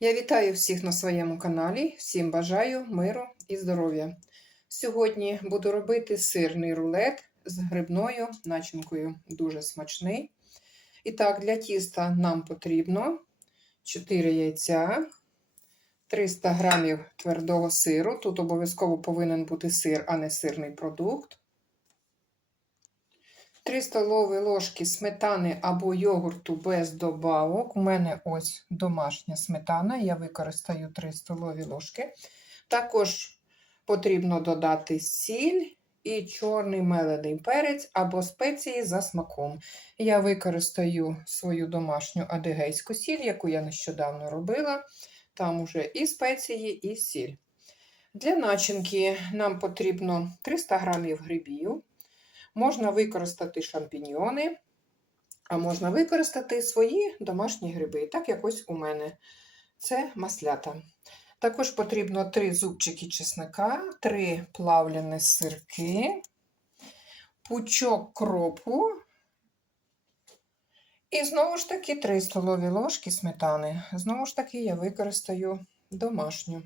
Я вітаю всіх на своєму каналі. Всім бажаю миру і здоров'я. Сьогодні буду робити сирний рулет з грибною начинкою. Дуже смачний. І так, для тіста нам потрібно 4 яйця, 300 грамів твердого сиру. Тут обов'язково повинен бути сир, а не сирний продукт. 3 столові ложки сметани або йогурту без добавок. У мене ось домашня сметана, я використаю 3 столові ложки. Також потрібно додати сіль і чорний мелений перець або спеції за смаком. Я використаю свою домашню адигейську сіль, яку я нещодавно робила. Там уже і спеції, і сіль. Для начинки нам потрібно 300 грамів грибів. Можна використати шампіньйони, а можна використати свої домашні гриби, так як ось у мене. Це маслята. Також потрібно 3 зубчики чесника, 3 плавлені сирки, пучок кропу. І знову ж таки 3 столові ложки сметани. Знову ж таки, я використаю домашню.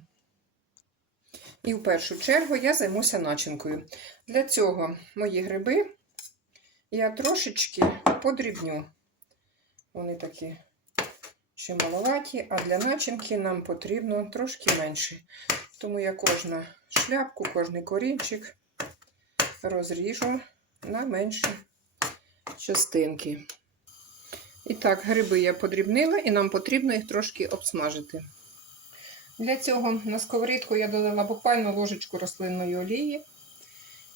І в першу чергу я займуся начинкою. Для цього мої гриби я трошечки подрібню. Вони такі ще маловаті, а для начинки нам потрібно трошки менше. Тому я кожну шляпку, кожний корінчик розріжу на менші частинки. І так, гриби я подрібнила, і нам потрібно їх трошки обсмажити. Для цього на сковорідку я додала буквально ложечку рослинної олії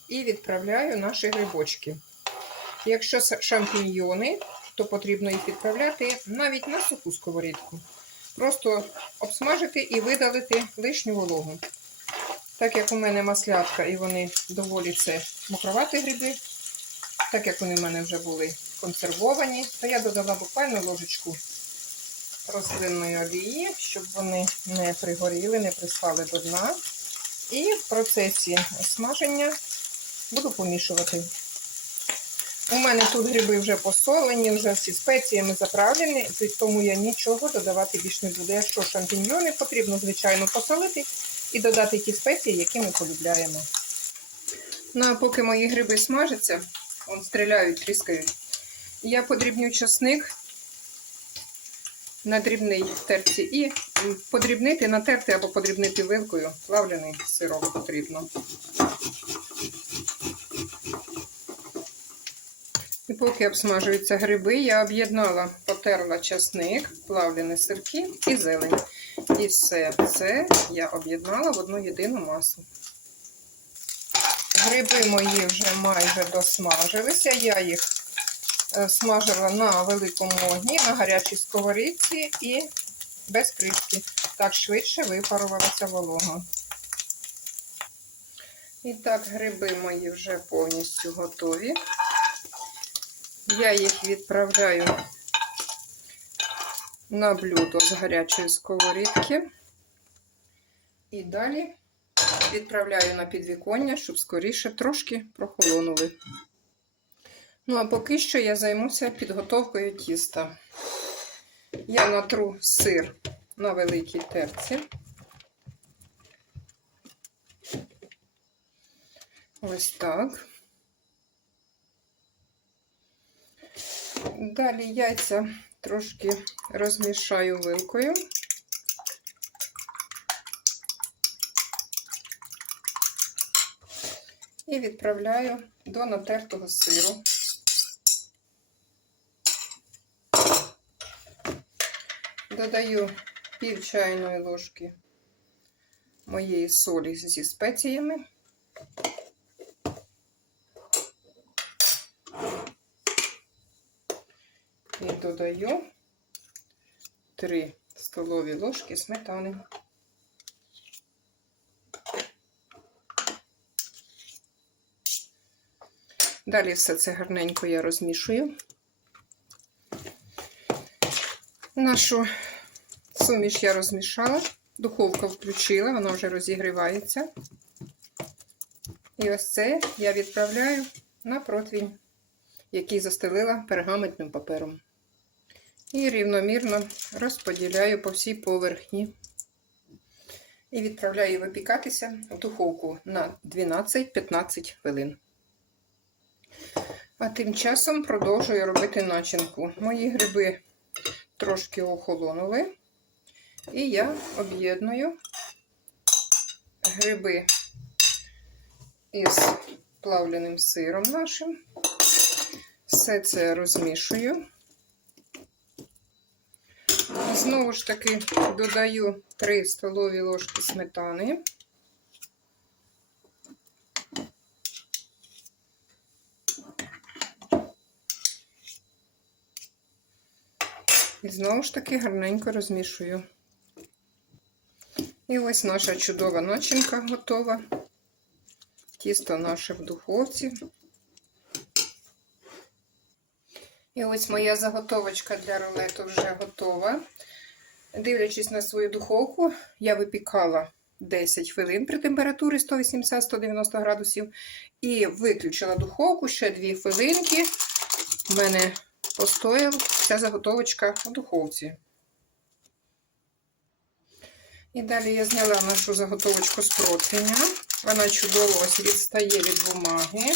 і відправляю наші грибочки. Якщо шампіньйони, то потрібно їх відправляти навіть на суху сковорідку. Просто обсмажити і видалити лишню вологу. Так як у мене маслятка і вони доволі це мокроваті гриби, так як вони в мене вже були консервовані, то я додала буквально ложечку рослинної олії, щоб вони не пригоріли, не пристали до дна. І в процесі смаження буду помішувати. У мене тут гриби вже посолені, вже всі спеціями заправлені, тому я нічого додавати більш не буду. Якщо шампіньйони, потрібно, звичайно, посолити і додати ті спеції, які ми полюбляємо. Ну, а поки мої гриби смажаться, вон стріляють, тріскають, я подрібню часник на дрібній терці і подрібнити, натерти або подрібнити вилкою. Плавлений сирок потрібно. І поки обсмажуються гриби, я об'єднала, потерла часник, плавлені сирки і зелень. І все це я об'єднала в одну єдину масу. Гриби мої вже майже досмажилися, я їх смажила на великому огні, на гарячій сковорідці і без кришки. Так швидше випарувалася волога. І так, гриби мої вже повністю готові. Я їх відправляю на блюдо з гарячої сковорідки. І далі відправляю на підвіконня, щоб скоріше трошки прохолонули. Ну, а поки що я займуся підготовкою тіста. Я натру сир на великій терці. Ось так. Далі яйця трошки розмішаю вилкою. І відправляю до натертого сиру. Додаю пів чайної ложки моєї солі зі спеціями. І додаю 3 столові ложки сметани. Далі все це гарненько я розмішую. Нашу суміш я розмішала, духовка включила, вона вже розігрівається. І ось це я відправляю на противень, який застелила пергаментним папером. І рівномірно розподіляю по всій поверхні. І відправляю випікатися в духовку на 12-15 хвилин. А тим часом продовжую робити начинку. Мої гриби трошки охолонули. І я об'єдную гриби із плавленим сиром нашим. Все це розмішую. Знову ж таки додаю 3 столові ложки сметани. І знову ж таки гарненько розмішую. І ось наша чудова начинка готова. Тісто наше в духовці. І ось моя заготовочка для рулету вже готова. Дивлячись на свою духовку, я випікала 10 хвилин при температурі 180-190 градусів. І виключила духовку ще 2 хвилинки. У мене постояла ця заготовочка у духовці. І далі я зняла нашу заготовочку з противня. Вона чудово ось відстає від бумаги.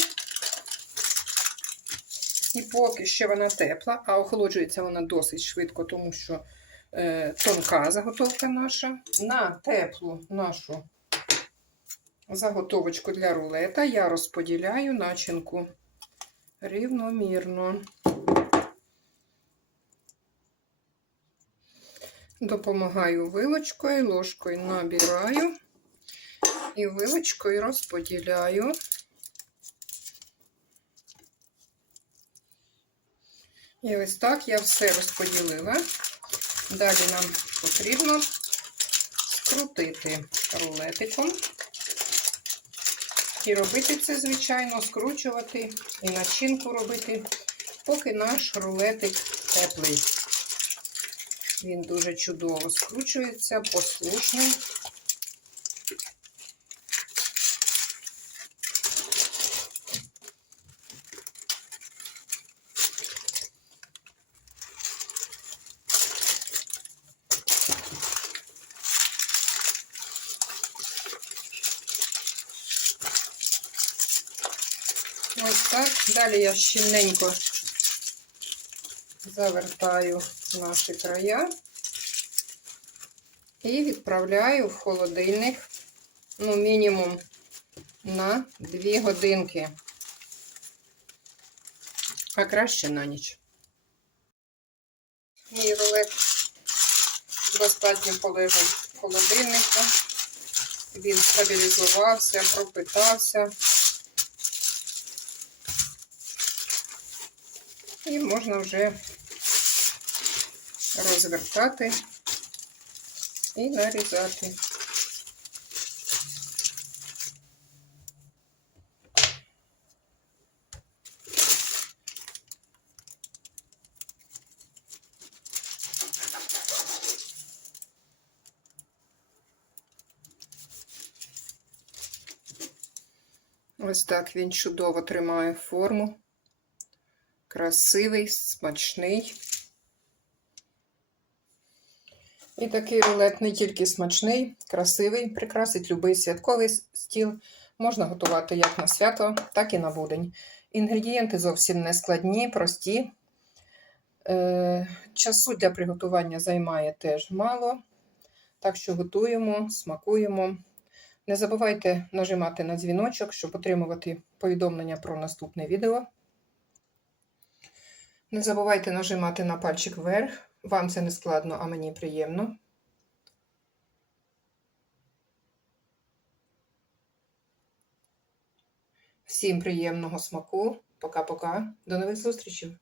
І поки ще вона тепла, а охолоджується вона досить швидко, тому що е, тонка заготовка наша. На теплу нашу заготовочку для рулета я розподіляю начинку рівномірно. Допомагаю вилочкою, ложкою набираю і вилочкою розподіляю. І ось так я все розподілила. Далі нам потрібно скрутити рулетиком. І робити це, звичайно, скручувати і начинку робити, поки наш рулетик теплий. Він дуже чудово скручується, послушний. Ось так. Далі я щільненько завертаю наші края і відправляю в холодильник, ну, мінімум на 2 годинки, а краще на ніч. Мій рулет достатньо полежав в холодильнику. Він стабілізувався, пропитався. І можна вже розвертати і нарізати. Ось так він чудово тримає форму. Красивий, смачний. І такий рулет не тільки смачний, красивий, прикрасить любий святковий стіл. Можна готувати як на свято, так і на будень. Інгредієнти зовсім не складні, прості. Е, Часу для приготування займає теж мало. Так що готуємо, смакуємо. Не забувайте нажимати на дзвіночок, щоб отримувати повідомлення про наступне відео. Не забувайте нажимати на пальчик вверх. Вам це не складно, а мені приємно. Всім приємного смаку. Пока-пока. До нових зустрічей!